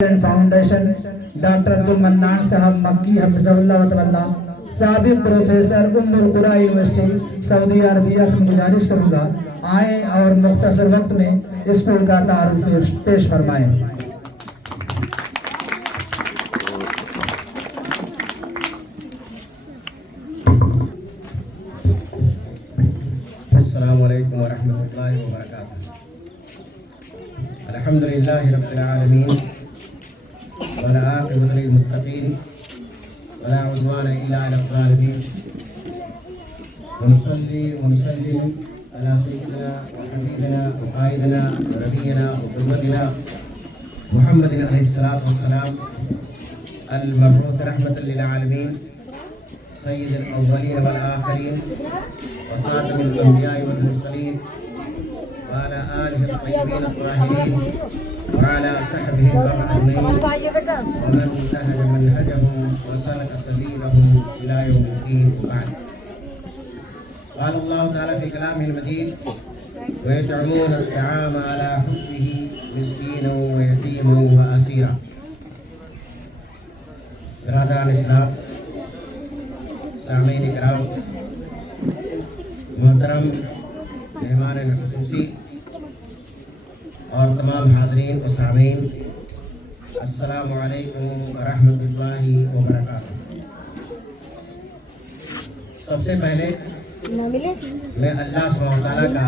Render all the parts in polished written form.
Foundation doctor Abdul mannan साहब मक्की हफिज़हुल्लाह व तवल्ला साबिक़ प्रोफेसर उम्मुल कुरा यूनिवर्सिटी सऊदी अरबिया से गुजारिश करूँगा आएँ और मुख्तसर वक्त में स्कूल का तारुफ पेश फरमाएँ। अस्सलामु अलैकुम वरहमतुल्लाहि वबरकातुहू। अल्हम्दुलिल्लाहि रब्बिल आलमीन वल आक़िबतु लिल मुत्तक़ीन वला उद्वाना इल्ला अलल ज़ालिमीन व नुसल्ली व नुसल्लिम अला सय्यिदिना व हबीबिना व क़ाइदिना व नबिय्यिना व क़ुद्वतिना मुहम्मदिन अलैहिस्सलातु वस्सलाम अल मबऊस रहमतल लिल आलमीन सय्यिदुल अव्वलीन वल आखिरीन व ख़ातमुल अंबिया'i वल मुरसलीन व अला आलिहि अत-तय्यबीन अत-ताहिरीन व अला सहबिहि अजमईन व मन नहज मनहजहुम व सलक सबीलहुम इला यौमिद्दीन। बाद क़ाल अल्लाहु तआला फ़ी कलामिहिल मजीद व यत'अमून अत-तआम अला हुब्बिही मिस्कीनन व यतीमन व असीरा। बिरादरान इस्लाम, सामीन इकराम, मोहतरम मेहमान ख़ुसूसी और तमाम हाज़रीन व सामीन, अस्सलामु अलैकुम व रहमतुल्लाहि व बरकातुहू। सबसे पहले मैं अल्लाह सुब्हानहू व तआला का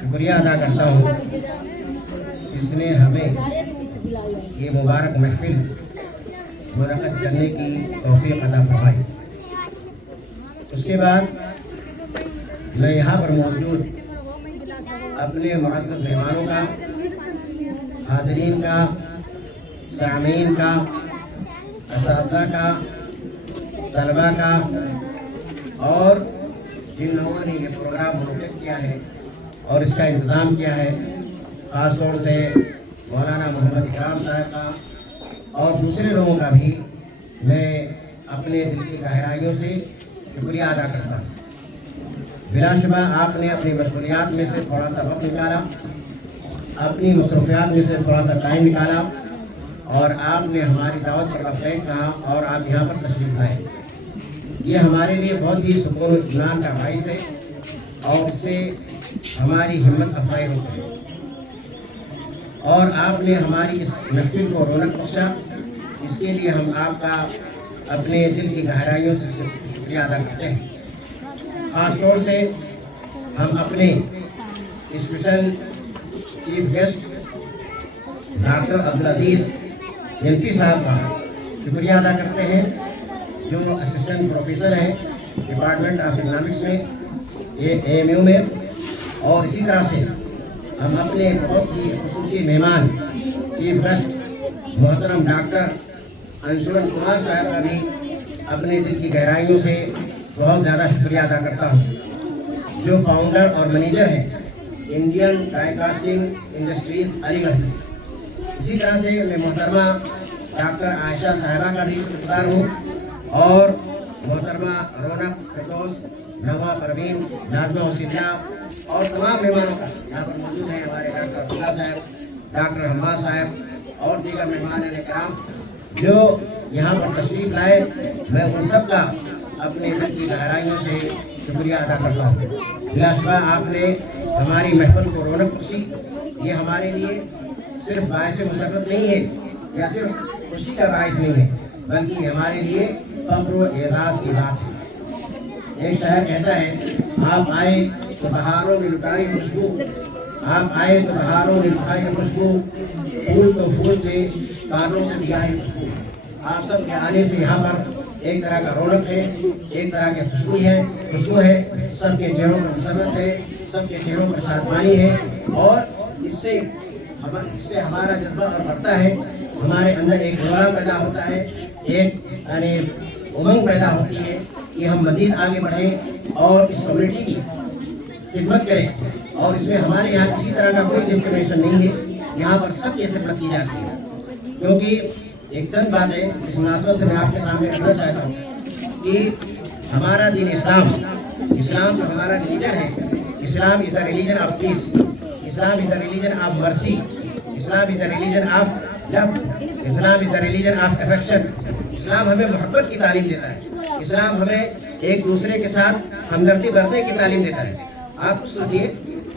शुक्रिया अदा करता हूँ जिसने हमें ये मुबारक महफिल मुनक़्क़िद करने की तौफ़ीक़ अता फरमाई। उसके बाद मैं यहाँ पर मौजूद अपने मुअज़्ज़ज़ मेहमानों का, हाज़रीन का, सामीन का, असातिज़ा का, तलबा का और जिन लोगों ने ये प्रोग्राम मुनक़्क़िद किया है और इसका इंतज़ाम किया है, ख़ास तौर से मौलाना मोहम्मद इकराम साहब का और दूसरे लोगों का भी मैं अपने दिल की गहराइयों से शुक्रिया अदा करता हूँ। बिलाशुबा आपने अपनी मशगूलियात में से थोड़ा सा वक्त निकाला, अपनी मसरूफियात में से थोड़ा सा टाइम निकाला और आपने हमारी दावत पर लब्बैक कहा और आप यहाँ पर तशरीफ़ लाए। ये हमारे लिए बहुत ही सुकून और इत्मीनान का बाइस है और इससे हमारी हिम्मत अफजाई होती है और आपने हमारी इस महफिल को रौनक बख्शा। इसके लिए हम आपका अपने दिल की गहराइयों से शुक्रिया अदा करते हैं। ख़ास तौर से हम अपने special chief guest doctor Abdul Aziz MP साहब का शुक्रिया अदा करते हैं जो असिस्टेंट प्रोफेसर हैं डिपार्टमेंट ऑफ इकनॉमिक्स में AMU में। और इसी तरह से हम अपने बहुत ही ख़ुसूसी मेहमान चीफ गेस्ट मोहतरम डॉक्टर अंशुमन कुमार साहब का भी अपने दिल की गहराइयों से बहुत ज़्यादा शुक्रिया अदा करता हूँ, जो फाउंडर और मैनेजर हैं Indian die casting industries Aligarh में। इसी तरह से मैं मोहतरमा डॉक्टर आयशा साहिबा का भी शुक्रगुज़ार हूँ और मोहतरमा रौनक फिरदौस, नवा परवीन, नाज़मा वसीला और तमाम मेहमानों का यहाँ पर मौजूद हैं हमारे डॉक्टर अब्दुल्ला साहब, डॉक्टर हम्मा साहब और दीगर मेहमान इकराम जो यहाँ पर तशरीफ़ लाए। मैं उन सब का अपने दिल की गहराइयों से शुक्रिया अदा करता हूँ। बिलाशुबा आपने हमारी महफिल को रौनक बख्शी। ये हमारे लिए सिर्फ बायस मुसर्रत नहीं है या सिर्फ खुशी का बायस नहीं है, बल्कि हमारे लिए फ़ख्र व एज़ाज़ की बात है। एक शायर कहता है, आप आए तो बहारों में लुटाई खुशबू, आप आए तो बहारों में लुटाई खुशबू, फूल तो फूल थे कांटों से दिया है खुशबू। आप सब के आने से यहाँ पर एक तरह का रौनक है, एक तरह की खुशबू है, सबके चेहरों पर मसरत है, सबके चेहरों पर शादमानी है और इससे हमारा जज्बा और बढ़ता है। हमारे अंदर एक जोरा पैदा होता है, एक यानी उमंग पैदा होती है कि हम मज़ीद आगे बढ़ें और इस कम्युनिटी की खिदमत करें। और इसमें हमारे यहाँ किसी तरह का कोई डिस्क्रिमिनेशन नहीं है, यहाँ पर सबकी खिदमत की जाती है। क्योंकि एक चंद बातें इस मुनासबत से मैं आपके सामने रखना चाहता हूँ कि हमारा दीन इस्लाम जो हमारा रिलीजन है, Islam is the religion of peace, Islam is the religion of mercy, Islam is the religion of जब Islam is the religion of affection, इस्लाम हमें मोहब्बत की तालीम देता है, इस्लाम हमें एक दूसरे के साथ हमदर्दी बरतने की तालीम देता है। आप सोचिए,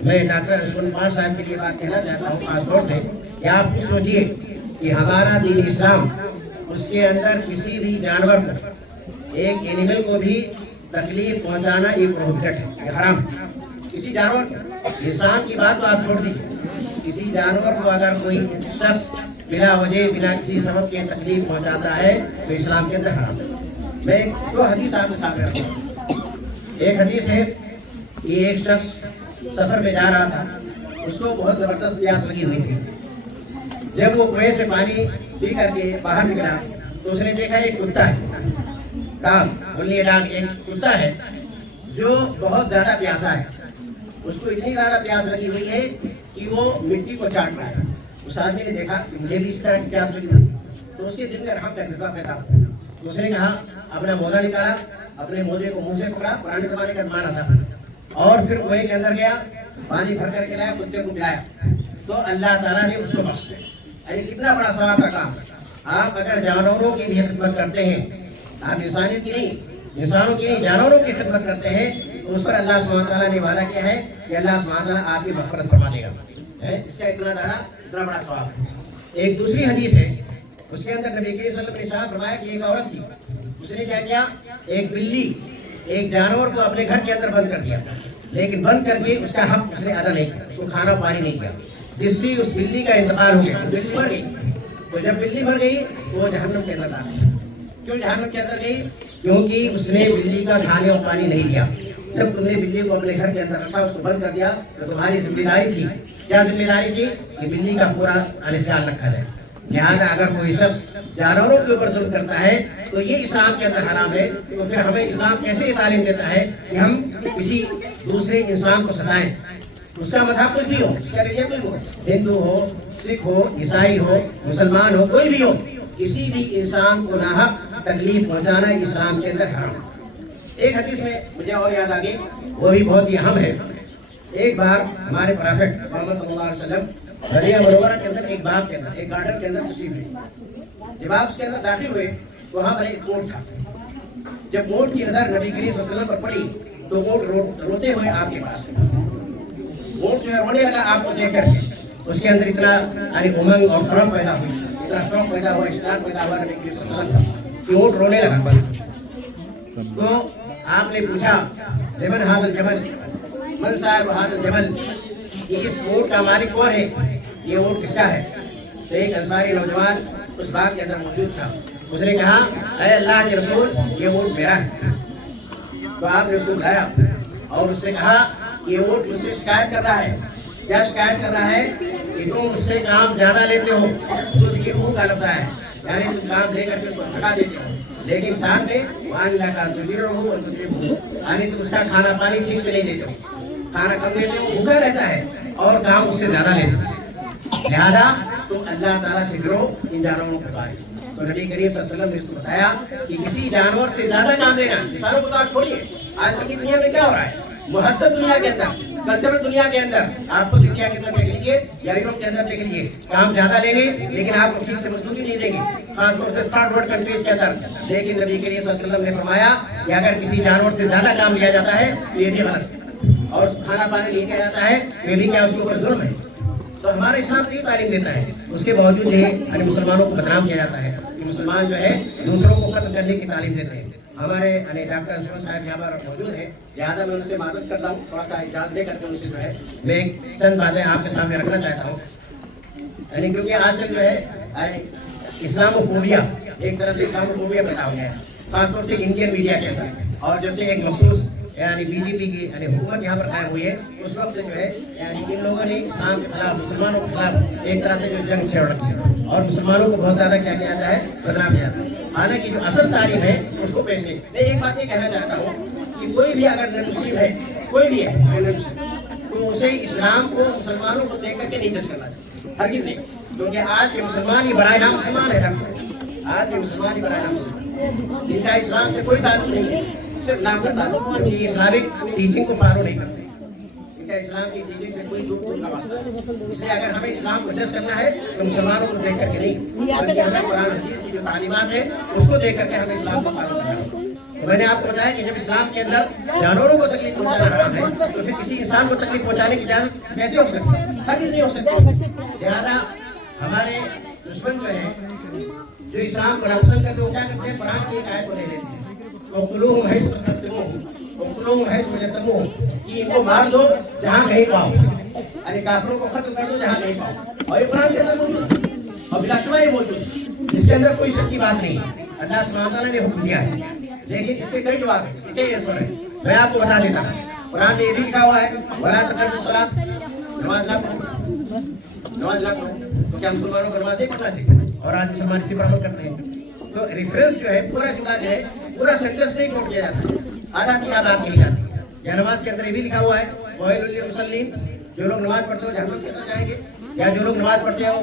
मैं डॉक्टर अशफाक उमर साहब के लिए बात कहना चाहता हूँ खास तौर से कि आप खुद सोचिए कि हमारा दीन इस्लाम उसके अंदर किसी भी जानवर को, एक एनिमल को भी तकलीफ पहुंचाना ये प्रोहिबिटेड है, ये हराम है। किसी जानवर को, इंसान की बात तो आप छोड़ दीजिए, किसी जानवर को अगर कोई शख्स बिना वजह बिना किसी सबब के तकलीफ पहुंचाता है तो इस्लाम के अंदर हराम है। मैं दो हदीस आपके सामने रखूँ। एक हदीस है कि एक शख्स सफ़र में जा रहा था, उसको बहुत ज़बरदस्त प्यास लगी हुई थी। जब वो कुएं से पानी पी करके बाहर निकला तो उसने देखा एक कुत्ता है, डाग बोलिए डाग, एक कुत्ता है जो बहुत ज़्यादा प्यासा है। उसको इतनी ज़्यादा प्यास लगी हुई है कि वो मिट्टी को चाट रहा है। उस आदमी ने देखा कि मुझे भी इस तरह की प्यास लगी हुई, तो उसके दिल में रहम का जज्बा पैदा हुआ। तो उसने कहा, अपना मोजा निकाला, अपने मोजे को मुंह से पकड़ा, पुराने ज़माने का ज़माना था, और फिर कुएं के अंदर गया, पानी भर करके लाया, कुत्ते को पिलाया, तो अल्लाह ताला ने उसको बख्श दिया। ये कितना बड़ा सवाब का काम है। आप अगर जानवरों की भी खिदमत करते हैं, आप इंसानियत की नहीं, इंसानों की नहीं, जानवरों की खिदमत करते हैं, तो उस पर अल्लाह सुब्हानहू तआला ने वादा किया है कि अल्लाह सुब्हानहू तआला आपकी मग़फ़िरत फरमा देगा। इसका इतना बड़ा सवाब है। एक दूसरी हदीस है, उसके अंदर नबी करीम सल्लल्लाहु अलैहि वसल्लम ने फरमाया कि एक औरत थी, उसने क्या किया, एक बिल्ली एक जानवर को अपने घर के अंदर बंद कर दिया, लेकिन बंद करके उसका हक उसने अदा नहीं किया, उसको खाना पानी नहीं किया, जिससे उस बिल्ली का इंतकाल हो गया, बिल्ली मर गई। तो जब बिल्ली मर गई तो वो जहन्नम के अंदर डाल दी। क्यों जहन्नम के अंदर गई? क्योंकि उसने बिल्ली का खाने और पानी नहीं दिया। जब तुमने बिल्ली को अपने घर के अंदर रखा, उसको बंद कर दिया, तो तुम्हारी जिम्मेदारी थी, क्या जिम्मेदारी थी कि बिल्ली का पूरा ख्याल रखा जाए। लिहाजा अगर कोई शख्स जानवरों के ऊपर जुल्म करता है तो ये इस्लाम के अंदर हराम है। तो फिर हमें इस्लाम कैसे तालीम देता है कि हम किसी दूसरे इंसान को सताएं, उसका मज़हब कुछ भी हो, उसका रिलीजन कुछ हो, हिंदू हो, सिख हो, ईसाई हो, मुसलमान हो, कोई भी हो, किसी भी इंसान को नाहक तकलीफ पहुंचाना इस्लाम के अंदर हराम है। एक हदीस में मुझे और याद आ गई, वो भी बहुत ही अहम है। एक बार हमारे प्रोफेट मोहम्मद सल्लल्लाहु अलैहि वसल्लम मदीना मुनव्वरा के अंदर एक बाग के अंदर, एक गार्डन के अंदर तशरीफ ले। जब आप उसके अंदर दाखिल हुए तो वहाँ पर एक ऊँट था। जब ऊँट की नज़र नबी करीम सल्लल्लाहु अलैहि वसल्लम पर पड़ी तो ऊँट रोते हुए आपके पास, ऊँट जो है रोने लगा आपको देख करके। उसके अंदर इतना यानी उमंग और तड़प पैदा हुई, इतना शौक पैदा हुआ, इश्तियाक पैदा हुआ नबी करीम सल्लल्लाहु अलैहि वसल्लम का कि ऊँट रोने लगा। तो आपने पूछा, लिमन हाज़ल जमल, मन साहिब हाज़ल जमल, कि इस ऊँट का मालिक कौन है, ये ऊँट किसका है? तो एक अंसारी नौजवान उस बाग के अंदर मौजूद था। उसने कहा, ऐ अल्लाह के रसूल, ये ऊँट मेरा है। तो आपने उसको बुलाया और उससे कहा, ये ऊँट मुझसे शिकायत कर रहा है। क्या शिकायत कर रहा है? कि तुम उससे काम ज़्यादा लेते हो, तो देखिए भूख लगता है, यानी तुम काम लेकर के उसको थका देते हो, लेकिन साथ में वाला का यानी तुम उसका खाना पानी ठीक से नहीं देते हो, खाना कम देते हो, भूखा रहता है और काम उससे ज़्यादा लेते हो। लिहाजा तुम अल्लाह ताला से डरो इन जानवरों के बारे में। तो नबी करीम सल्लल्लाहु अलैहि वसल्लम ने इसको बताया कि किसी जानवर से ज़्यादा काम लेना। इंसानों को तो आप छोड़िए, आजकल की दुनिया में क्या हो रहा है, मुहद्दब दुनिया के अंदर, कल्चरल दुनिया के अंदर, आपको दुनिया के अंदर देख लीजिए या यूरोप के अंदर देख लीजिए, काम ज़्यादा लेंगे लेकिन आपको ठीक से मजदूरी नहीं देंगे, खासतौर से थर्ड वर्ल्ड कंट्रीज के अंदर। लेकिन नबी करीम सल्लल्लाहु अलैहि वसल्लम ने फरमाया कि अगर किसी जानवर से ज़्यादा काम लिया जाता है तो ये भी गलत है, और खाना पानी नहीं किया जाता है तो ये भी क्या उसके ऊपर जुल्म है। तो हमारा इस्लाम तो ये तालीम देता है, उसके बावजूद ये मुसलमानों को बदनाम किया जाता है कि मुसलमान जो है दूसरों को कत्ल करने की तालीम देते हैं। हमारे डॉक्टर अशफाक साहब यहाँ पर मौजूद हैं, लिहाजा मैं उनसे मादत करता हूँ, थोड़ा सा इजाज़त दे करके उनसे जो है मैं चंद बातें आपके सामने रखना चाहता हूँ। यानी क्योंकि आजकल जो है इस्लामोफोबिया, एक तरह से इस्लामोफोबिया पैदा हो गया है, खासतौर से इंडियन मीडिया के अंदर। और जब से एक मखसूस यानी बीजेपी की यानी हुकूमत यहाँ पर कायम हुई है, उस वक्त से जो है यानी इन लोगों ने इस्लाम के खिलाफ, मुसलमानों के खिलाफ एक तरह से जो जंग छेड़ रखी है और मुसलमानों को बहुत ज़्यादा क्या किया जाता है, बदनाम किया जाता है। हालांकि जो असल तालीम है उसको पेश नहीं। मैं एक बात ये कहना चाहता हूँ कि कोई भी अगर नन मुस्लिम है, कोई भी है, तो उसे इस्लाम को मुसलमानों को देख करके नहीं जज करना चाहिए, हर किसी, क्योंकि आज के मुसलमान ही बराए नाम मुसलमान है। आज के मुसलमान ही बराए नाम मुसलमान, इनका इस्लाम से कोई ताल्लुक नहीं है, सिर्फ नाम का ताल्लुक, क्योंकि इस्लामिक टीचिंग को फॉलो नहीं करते। कि क्या इस्लाम की टीचिंग से कोई दूर का वास्ता है। इसलिए अगर हमें इस्लाम को जज करना है तो मुसलमानों को देख करके नहीं, बल्कि हमें कुरान हदीस की जो तालीमात है उसको देख करके हमें इस्लाम को फॉलो करना है। तो मैंने आपको बताया कि जब इस्लाम के अंदर जानवरों को तकलीफ पहुंचाना हराम है तो फिर किसी इंसान को तकलीफ पहुंचाने की इजाजत कैसे हो सकती है? हरगिज़ नहीं हो सकती। लिहाजा हमारे दुश्मन जो है, जो इस्लाम को नापसंद करते, वो क्या करते हैं, कुरान की एक आयत को ले लेते हैं, उक़्तुलूहुम हैसु वजदतमूहुम, कि इनको मार दो जहाँ कहीं पाओ, अरे काफिरों को खत्म कर दो जहाँ कहीं पाओ। और ये कुरान के अंदर मौजूद है और बिलाशुबा ये मौजूद है, इसके अंदर कोई शक की बात नहीं है। अल्लाह सुब्हानहू व तआला ने हुक्म दिया है, लेकिन इसके कई जवाब है, इसके कई आंसर है। मैं आपको बता देता हूँ, कुरान में ये भी लिखा हुआ है वला तक़रबुस्सलात, नमाज ना पढ़ो, नमाज ना पढ़ो। तो क्या मुसलमानों को नमाज नहीं पढ़ना चाहिए? और आज मुसलमान इसी पर अमल करते हैं। तो रेफरेंस जो है, पूरा जुमला जो है, पूरा सेंटेंस नहीं कोट किया जाता, आधा की बात कही जाती है। या नमाज के अंदर ये भी लिखा हुआ है वैलुल लिल मुसल्लीन, जो लोग नमाज पढ़ते हो जहन्नम की तरफ जाएंगे, या जो लोग नमाज पढ़ते हो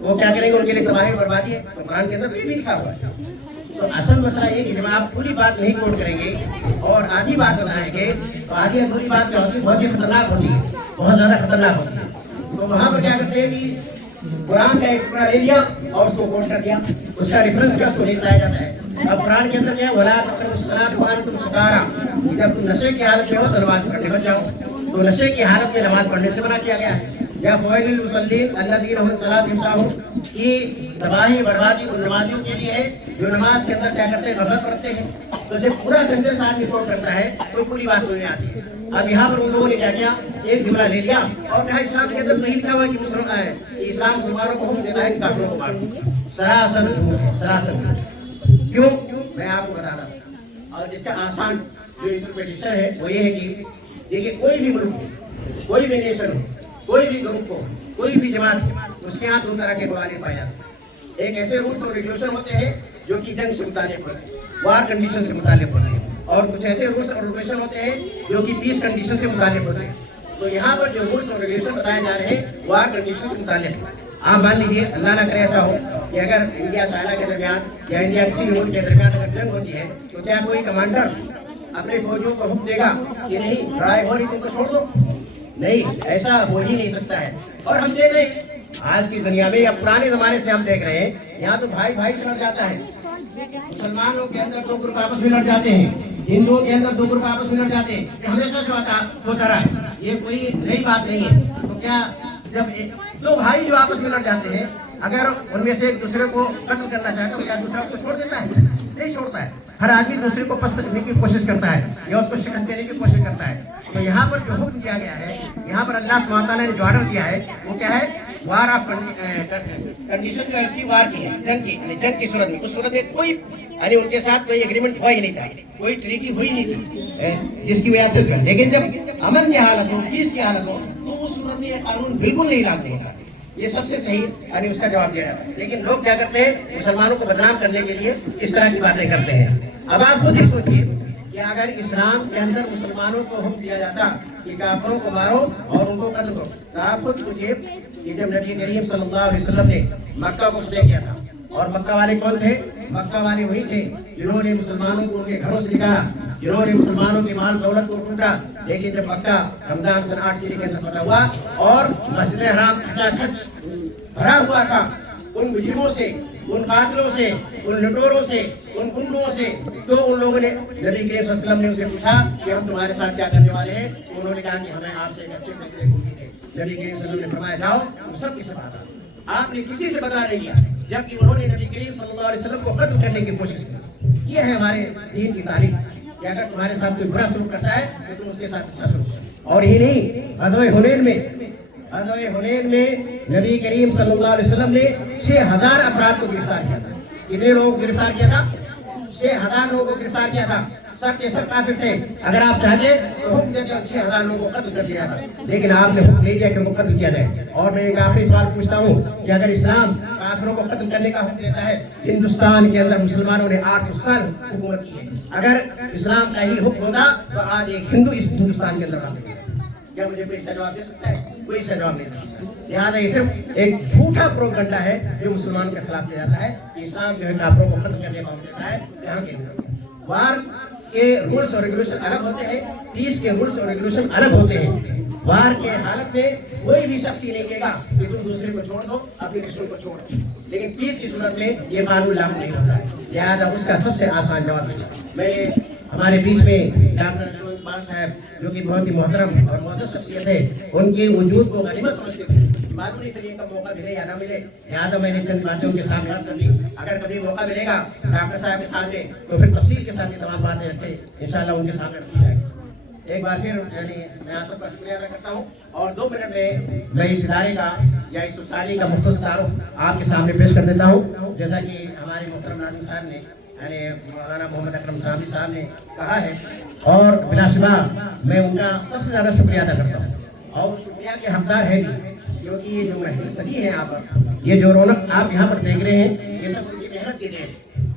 वो क्या करेंगे, उनके लिए तबाही बर्बादी है। तो कुरान के अंदर ये भी लिखा हुआ है। तो असल मसला ये कि जब आप पूरी बात नहीं कोट करेंगे और आधी बात बताएंगे तो आधी अधूरी बात जो होती है बहुत ही खतरनाक होती है, बहुत ज़्यादा खतरनाक होती है। तो वहाँ पर क्या करते हैं कि कुरान का एक टुकड़ा ले लिया और उसको कोट कर दिया, उसका रेफरेंस क्या उसको नहीं बताया जाता है। अब कुरान के अंदर क्या है, वला तक़रबुस्सलात व अंतुम सुकारा, जब तुम नशे की हालत में हो तो नमाज पढ़ने मत जाओ। तो नशे की हालत में नमाज पढ़ने से मना किया गया है। या फ़वैलिल मुसल्लीन अल्लज़ीना हुम सलातिहिम साहून, कि तबाही बर्बादी उन नमाजियों के लिए है जो नमाज के अंदर क्या करते हैं, गफलत करते हैं। तो जब पूरा सेंटेंस आदमी कोट करता है तो पूरी बात समझ में आती है। अब यहाँ पर उन लोगों ने क्या किया, एक जुमला ले लिया और कहा इस्लाम के अंदर तो यही लिखा हुआ है कि मुसलमान है, कि इस्लाम मुसलमानों को हुक्म देता है कि काफिरों को मारो। सरासर झूठ है, सरासर झूठ। क्यों? मैं आपको बताता हूँ। और इसका आसान जो इंटरप्रिटेशन है वो ये है कि देखिए, कोई भी मुल्क हो, कोई भी नेशन हो, कोई भी ग्रुप हो, कोई भी जमात हो, उसके यहाँ दो तरह के कवानीन पाए जाते हैं। एक ऐसे रूल्स और रेगुलेशन होते हैं जो कि जंग से मुताल्लिक होते हैं, वार कंडीशन से मुताल्लिक होते हैं, और कुछ ऐसे रूल्स और रेगुलेशन होते हैं जो कि पीस कंडीशन से मुताल्लिक होते हैं। तो यहाँ पर जो रूल्स और रेगुलेशन बताए जा रहे हैं वार कंडीशन से मुताल्लिक है। आप मान लीजिए, अल्लाह ना करे ऐसा हो कि अगर इंडिया चाइना के दरमियान या इंडिया किसी भी मुल्क के दरमियान अगर जंग होती है तो क्या कोई कमांडर अपने फौजियों को हुक्म देगा कि नहीं लड़ाई हो रही तुमको छोड़ दो? नहीं, ऐसा हो ही नहीं सकता है। और हम देख रहे हैं आज की दुनिया में या पुराने जमाने से हम देख रहे हैं, यहाँ तो भाई भाई से लड़ जाता है। मुसलमानों के अंदर दो ग्रुप आपस में लड़ जाते हैं, हिंदुओं के अंदर दो ग्रुप आपस में लड़ जाते हैं, ये हमेशा से होता रहा है, ये कोई नई बात नहीं है। तो क्या जब दो भाई जो आपस में लड़ जाते हैं, अगर उनमें से एक दूसरे को कत्ल करना चाहता है, क्या दूसरा उसको छोड़ देता है? नहीं छोड़ता है। हर आदमी दूसरे को पस्त करने की कोशिश करता है या उसको शिकस्त देने की कोशिश करता है। तो यहाँ पर जो हुक्म दिया गया है, यहाँ पर अल्लाह सुब्हानहू व तआला ने जो ऑर्डर दिया है वो क्या है, वार ऑफ कंडीशन जो है उसकी वार की है, जंग की, जंग की सूरत में। उस सूरत में कोई यानी उनके साथ कोई एग्रीमेंट हुआ ही नहीं था, कोई ट्रीटी हुई नहीं थी जिसकी वजह से। लेकिन जब अमन की हालत हो, पीस की हालत हो, तो उस सूरत में कानून बिल्कुल नहीं लागू होता। ये सबसे सही यानी उसका जवाब दिया जाता है। लेकिन लोग क्या करते हैं, मुसलमानों को बदनाम करने के लिए इस तरह की बातें करते हैं। अब आप खुद ही सोचिए कि अगर इस्लाम के अंदर मुसलमानों को हुक्म दिया जाता कि काफिरों को मारो और उनको कत्ल करो, तो आप खुद सोचिए कि जब नबी करीम सल्लल्लाहु अलैहि वसल्लम ने मक्का को फतह किया था, और मक्का वाले कौन थे? मक्का वाले वही थे जिन्होंने मुसलमानों को उनके घरों से निकाला, जिन्होंने मुसलमानों की माल दौलत को लूटा। लेकिन जब मक्का रमजान सन 8 हिजरी के अंदर फतह हुआ और मस्जिद हराम खचाखच भरा हुआ था उन मुजरिमों से, उन कातिलों से, उन लुटेरों से, उन गुंडों से, तो उन लोगों ने नबी करीम सल्लल्लाहु अलैहि वसल्लम ने उनसे पूछा कि हम तुम्हारे साथ क्या करने वाले हैं? तो उन्होंने कहा कि हमें आपसे एक अच्छे फैसले को उम्मीद है। नबी करीम सल्लल्लाहु अलैहि वसल्लम ने फरमाया जाओ तुम सब किसे बता, आपने किसी से बता नहीं किया, जबकि उन्होंने नबी करीम सल्लल्लाहु अलैहि वसल्लम को कत्ल करने की कोशिश की। ये है हमारे दीन की तालीम कि अगर तुम्हारे साथ कोई बुरा सलूक करता है तो तुम उसके साथ अच्छा सलूक करो। और ही नहीं, ग़ज़वे हुनैन में नबी करीम सल्लल्लाहु अलैहि वसल्लम ने 6000 अफराद को गिरफ्तार किया था। कितने लोगों को गिरफ्तार किया था? 6000 लोगों को गिरफ्तार किया था। सब के सब काफिर थे। अगर आप चाहते तो हुक्म देते 6000 लोगों को कत्ल कर दिया था, लेकिन आपने हुक्म नहीं दिया कि उनको कत्ल किया जाए। और मैं एक आखिरी सवाल पूछता हूँ कि अगर इस्लाम काफिरों को कत्ल करने का हुक्म देता है, हिंदुस्तान के अंदर मुसलमानों ने 800 साल हुकूमत की है, अगर इस्लाम का ही हुक्म होता तो आज एक हिंदू इस हिंदुस्तान के अंदर रहते हैं। क्या मुझे कोई इसका जवाब दे सकता है? कोई इसका जवाब नहीं दे सकता। लिहाजा ये सिर्फ एक झूठा प्रोपेगेंडा है जो मुसलमानों के खिलाफ किया जाता है कि इस्लाम जो है काफिरों को कत्ल करने का हुक्म देता है। यहाँ के वार के रूल्स और रेगुलेशन अलग होते हैं, पीस के रूल्स और रेगुलेशन अलग होते हैं। वार के हालत में कोई भी शख्स ये नहीं कहेगा कि तुम दूसरे को छोड़ दो, अपने रसूल को छोड़ दो, लेकिन पीस की सूरत में ये कानून लागू नहीं होता है। लिहाजा उसका सबसे आसान जवाब है। मैं हमारे बीच में डॉक्टर अशोक कुमार साहब जो कि बहुत ही मोहतरम और मोहतर शख्सियत है, उनके वजूद को गनीमत समझते थे। मालूम नहीं फिर इनका मौका मिले या ना मिले, लिहाजा मैंने चंद बातें उनके सामने रख दी। अगर कभी मौका मिलेगा डॉक्टर साहब के साथ तो फिर तफसील के साथ ये तमाम बातें रखें, इंशाअल्लाह उनके सामने रखी जाएगी। एक बार फिर यानी मैं आप सबका शुक्रिया अदा करता हूँ और 2 मिनट में मैं इस इदारे का या इस सोसाइटी का मुख्तसर तारुफ आपके सामने पेश कर देता हूँ। जैसा कि हमारे मोहतरम नाज़िम साहब ने यानी मौलाना मोहम्मद अकरम साहबी साहब ने कहा है, और बिलाशुबा मैं उनका सबसे ज़्यादा शुक्रिया अदा करता हूँ और शुक्रिया के हकदार है भी, क्योंकि ये जो महफिल सजी है यहाँ पर, ये जो रौनक आप यहाँ पर देख रहे हैं, ये सब उनकी मेहनत के लिए है,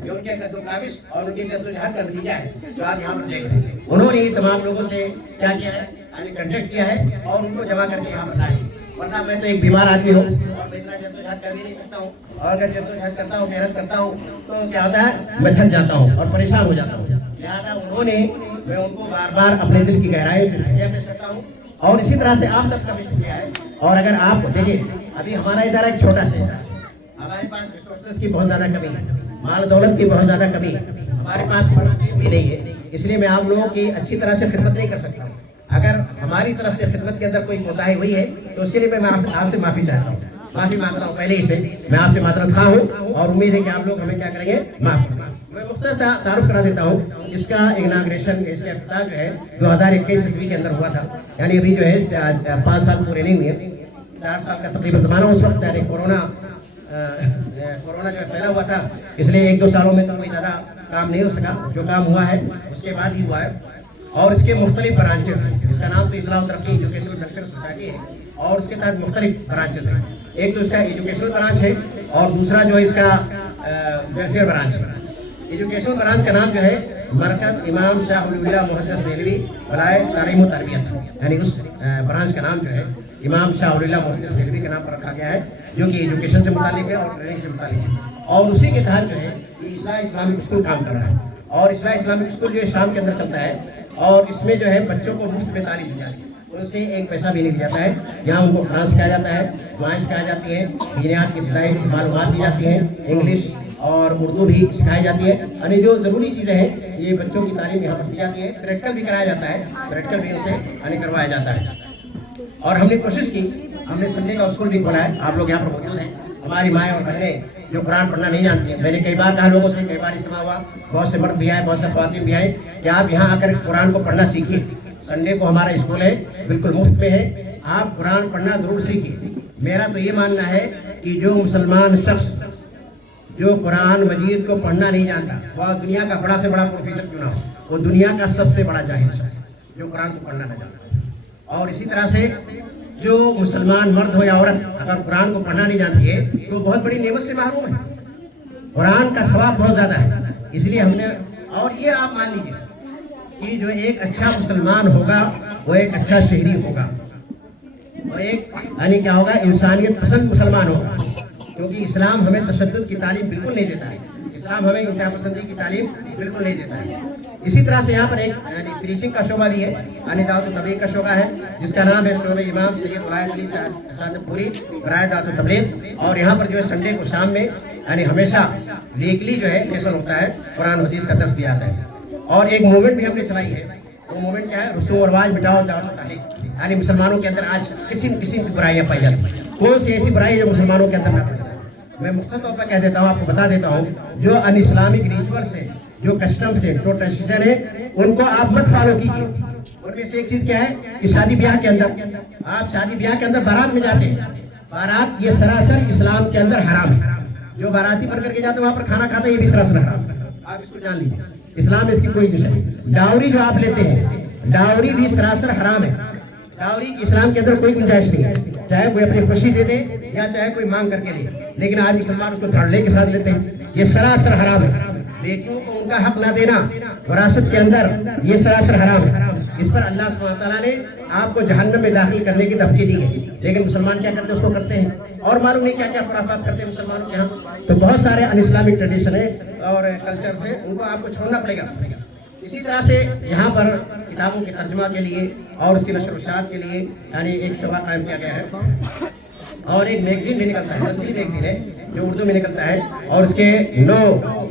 ये उनके कद्दोकाविश और उनके जद्दोजहद का नतीजा है जो आप यहाँ पर देख रहे हैं। उन्होंने ही तमाम लोगों से क्या किया है, यानी कंटेक्ट किया है और उनको जमा करके यहाँ पर लाए, वरना मैं तो एक बीमार आदमी हूँ और मैं इतना जद्दोजहद कर भी नहीं सकता हूँ, और अगर जद्दोजहद करता हूँ, मेहनत करता हूँ तो क्या होता है, मैं थक जाता हूँ और परेशान हो जाता हूँ। लिहाजा उन्होंने, मैं उनको बार बार अपने दिल की गहराई से शुक्रिया पेश करता हूँ और इसी तरह से आप सबका भी शुक्रिया है। और अगर आप देखिए, अभी हमारा इदारा एक छोटा सा इदारा है, हमारे पास रिसोर्सेज की बहुत ज़्यादा कमी है, माल दौलत की बहुत ज़्यादा कमी है, हमारे पास भी नहीं है, इसलिए मैं आप लोगों की अच्छी तरह से खिदमत नहीं कर सकता। अगर हमारी तरफ से खिदमत के अंदर कोई कोताही हुई है तो उसके लिए मैं आपसे माफ़ी चाहता हूँ, माफ़ी मांगता हूँ पहले ही से, मैं आपसे मातरत खा हूँ और उम्मीद है कि आप लोग हमें क्या करेंगे, माफ़ करेंगे। मैं मुख्तर तारुफ करा देता हूँ, इसका इनाग्रेशन, इसका इफ्तिताह जो है 2021 ईस्वी के अंदर हुआ था, यानी अभी जो है 5 साल पूरे नहीं हुए, 4 साल का तकरीबन ज़माना उस वक्त, यानी कोरोना जो है फैला हुआ था, इसलिए 1-2 सालों में तो कोई ज़्यादा काम नहीं हो सका, जो काम हुआ है उसके बाद ही हुआ है। और इसके मुख्तलिफ ब्रांचेस हैं, इसका नाम तो इस्लाह और तरक्की एजुकेशनल वेलफेयर सोसाइटी है और उसके तहत मुख्तलिफ ब्रांचेस हैं। एक तो इसका एजुकेशनल ब्रांच है और दूसरा जो है इसका वेलफेयर ब्रांच है। एजुकेशनल ब्रांच का नाम जो है मरकज़ इमाम शाह वलीउल्लाह मुहद्दिस देहलवी बलाए तालीम व तरबियत, यानी उस ब्रांच का नाम जो है इमाम शाह वलीउल्लाह मुहद्दिस देहलवी के नाम पर रखा गया है, जो कि एजुकेशन से मुतालिक है और ट्रेनिंग से मुतालिक है। और उसी के तहत जो है ये इस्लाह इस्लामिक स्कूल काम कर रहा है और इस्लाह इस्लामिक स्कूल जो है शाम के अंदर चलता है और इसमें जो है बच्चों को मुफ्त में तालीम दी जाती है, उनसे एक पैसा भी नहीं लिया जाता है। यहाँ उनको कुरान सिखाया जाता है, दुआएं सिखाई जाती हैं, दीनियात की इब्तिदाई मालूमात दी जाती हैं, इंग्लिश और उर्दू भी सिखाई जाती है, यानी जो ज़रूरी चीज़ें हैं ये बच्चों की तालीम यहाँ पर दी जाती है। प्रैक्टिकल भी कराया जाता है, प्रैक्टिकल भी उनसे यानी करवाया जाता है। और हमने कोशिश की, हमने संडे का स्कूल भी खोला है, आप लोग यहाँ पर मौजूद हैं, हमारी माएँ और बहनें जो कुरान पढ़ना नहीं जानती हैं। मैंने कई बार कहा लोगों से, कई बार इस्तेमाल हुआ, बहुत से मर्द भी आए, बहुत से ख्वातीन भी आए कि आप यहाँ आकर कुरान को पढ़ना सीखिए। संडे को हमारा स्कूल है, बिल्कुल मुफ्त में है, आप कुरान पढ़ना ज़रूर सीखिए। मेरा तो ये मानना है कि जो मुसलमान शख्स जो कुरान मजीद को पढ़ना नहीं जानता, वह दुनिया का बड़ा से बड़ा प्रोफेसर क्यों ना हो, वो दुनिया का सबसे बड़ा जाहिल शख्स जो कुरान को पढ़ना न जानता। और इसी तरह से जो मुसलमान मर्द हो या औरत अगर कुरान को पढ़ना नहीं जानती है तो बहुत बड़ी नेमत से महरूम है। कुरान का सवाब बहुत ज़्यादा है, इसलिए हमने, और ये आप मान लीजिए कि जो एक अच्छा मुसलमान होगा वो एक अच्छा शहरी होगा, और एक यानी क्या होगा, इंसानियत पसंद मुसलमान होगा, क्योंकि इस्लाम हमें तशद्दुद की तालीम बिल्कुल नहीं देता है, इस्लाम हमें इंतहा पसंदी की तालीम बिल्कुल नहीं देता है। इसी तरह से यहाँ पर एक यानी प्रीचिंग का शोबा भी है, यानी दावत तबलीग का शोबा है, जिसका नाम है शोबे इमाम सैयद वलायत अली सादपुरी बराए दावत तबलीग। और यहाँ पर जो है संडे को शाम में यानी हमेशा वीकली जो है लेसन होता है, कुरान हदीस का दर्स दिया जाता है। और एक मूवमेंट भी हमने चलाई है, वो मूवमेंट क्या है, रसूम और रिवाज मिटाओ दावत तहरीक, यानी मुसलमानों के अंदर आज किस्म किस्म की बुराइयाँ पाई जाती हैं। कौन सी ऐसी बुराई है जो मुसलमानों के अंदर ना पाई? मैं मुख्तर तौर पर कह देता हूँ, आपको बता देता हूँ, जो अन इस्लामिक रिचुअल्स है, जो कस्टम्स है, ट्रेडिशन है, उनको आप मत फॉलो कीजिए। उनमें से एक चीज़ क्या है कि शादी ब्याह के अंदर, आप शादी ब्याह के अंदर बारात में जाते हैं, बारात ये सरासर इस्लाम के अंदर हराम है। जो बाराती बन करके जाते हैं वहाँ पर खाना खाते हैं, ये भी सरासर हराम है, आप इसको जान लीजिए। इस्लाम में इसकी कोई गुंजाइश नहीं। डावरी जो आप लेते हैं, डावरी भी सरासर हराम है, डावरी की इस्लाम के अंदर कोई गुंजाइश नहीं है, चाहे कोई अपनी खुशी से दे या चाहे कोई मांग करके ले, लेकिन आज मुसलमान उसको धड़ल्ले के साथ लेते हैं, ये सरासर हराम है। बेटियों को उनका हक ना देना विरासत के अंदर, ये सरासर हराम है। इस पर अल्लाह सुब्हानहू व तआला ने आपको जहन्नम में दाखिल करने की धमकी दी है, लेकिन मुसलमान क्या करते हैं, उसको करते हैं, और मालूम नहीं क्या क्या खुराफात करते हैं मुसलमानों के यहाँ। तो बहुत सारे अन इस्लामिक ट्रेडिशन है और कल्चर से, उनको आपको छोड़ना पड़ेगा। इसी तरह से यहाँ पर किताबों के तर्जुमा के लिए और उसकी नशर वशात के लिए यानी एक शोबा कायम किया गया है और एक मैगजीन भी निकलता है, तस्वीरी मैगजीन है जो उर्दू में निकलता है और उसके 9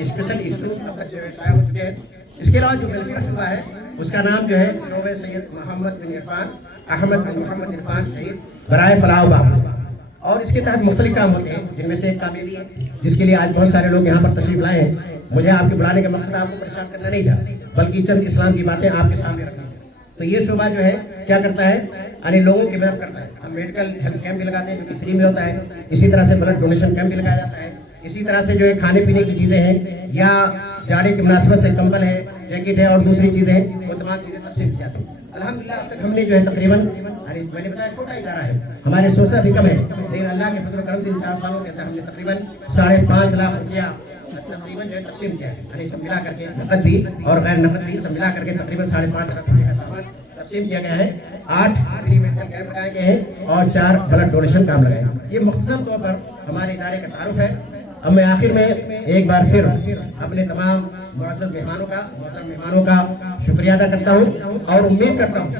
स्पेशल इशू अब तक जो है शाया हो चुके हैं। इसके अलावा जो वेलफेयर शोबा है उसका नाम जो है शोबे सैयद मोहम्मद बिन इरफान अहमद बिन मोहम्मद इरफान शहीद बराए फलाह बाबू, और इसके तहत मुख्तलिफ काम होते हैं जिनमें से एक काम ये भी है जिसके लिए आज बहुत सारे लोग यहाँ पर तशरीफ लाए हैं। मुझे आपके बुलाने का मकसद आपको परेशान करना नहीं था बल्कि चंद इस्लाम की बातें आपके सामने रखनी थी। तो ये शोबा जो है क्या करता है यानी लोगों की मदद करता है। हम मेडिकल हेल्थ कैंप भी लगाते हैं जो कि फ्री में होता है, इसी तरह से ब्लड डोनेशन कैंप भी लगाया जाता है, इसी तरह से जो है खाने पीने की चीज़ें हैं या जाड़े की मुनासिबत से कंबल है, जैकेट है और दूसरी चीज़ें हैं, वो तमाम चीज़ें तकसीम की जाती हैं। अल्हम्दुलिल्लाह अब तक हमने जो है तकरीबन मैंने बताया छोटा इदारा है, हमारे सोर्स भी कम है, लेकिन अल्लाह के फजल करम से इन 4 सालों के अंदर हमने तकरीबन 5.5 लाख रुपया तकरीबन जो है तकसीम किया है, यानी सब मिला करके नकद भी और गैर नकद भी सब मिला करके तकरीबन 5.5 लाख रुपये का सामान तकसीम किया गया है। 8 फ्री मेडिकल कैंप लगाए गए हैं और 4 ब्लड डोनेशन काम लगाए हैं। ये मुख्तसर तौर पर हमारे इदारे का तारुफ है। अब मैं आखिर में एक बार फिर अपने तमाम मुअज़्ज़ज़ मेहमानों का मोहतरम मेहमानों का शुक्रिया अदा करता हूँ और उम्मीद करता हूँ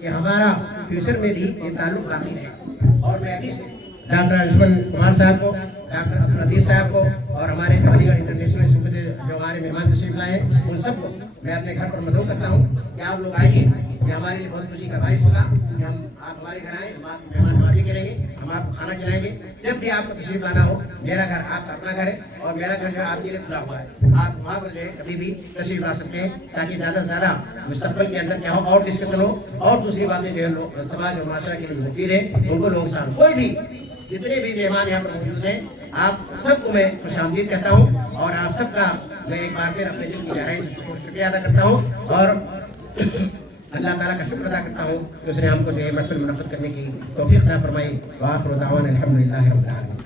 कि हमारा फ्यूचर में भी ये ताल्लुक बाकी रहेगा। और मैं अभी से डॉक्टर अंशुमन कुमार साहब को, डॉक्टर अब्दुल अजीज साहब को और हमारे अलीगढ़ इंटरनेशनल स्कूल से जो हमारे मेहमान तशरीफ लाए हैं उन सबको मैं अपने घर पर मदऊ करता हूँ कि आप लोग आइए। ये हमारे लिए बहुत खुशी का बाइस होगा कि आप हमारे घर आए, हम आपको मेहमान नवाजी करेंगे, हम आपको खाना खिलाएंगे। जब भी आपको तशरीफ लाना हो, मेरा घर आपका अपना घर है और मेरा घर जो है आपके लिए खुला हुआ है, आप वहाँ पर जो है कभी भी तशरीफ ला सकते हैं ताकि ज़्यादा से ज़्यादा मुस्तक़बिल के अंदर क्या हो और डिस्कशन हो और दूसरी बातें जो है समाज और माशरा के लिए मुफीद है उनको लोग साथ। कोई भी जितने भी मेहमान यहाँ पर मौजूद हैं आप सबको मैं खुशामदीद कहता हूँ और आप सबका मैं एक बार फिर अपने दिल की गहराई से शुक्रिया अदा करता हूँ और अल्लाह ताला का शुक्र अदा करता हूँ कि उसने हमको जो है महफिल मुनक़्क़िद करने की तौफ़ीक़ अता फरमाई। व आखिर दावाना अल्हम्दुलिल्लाहि रब्बिल आलमीन।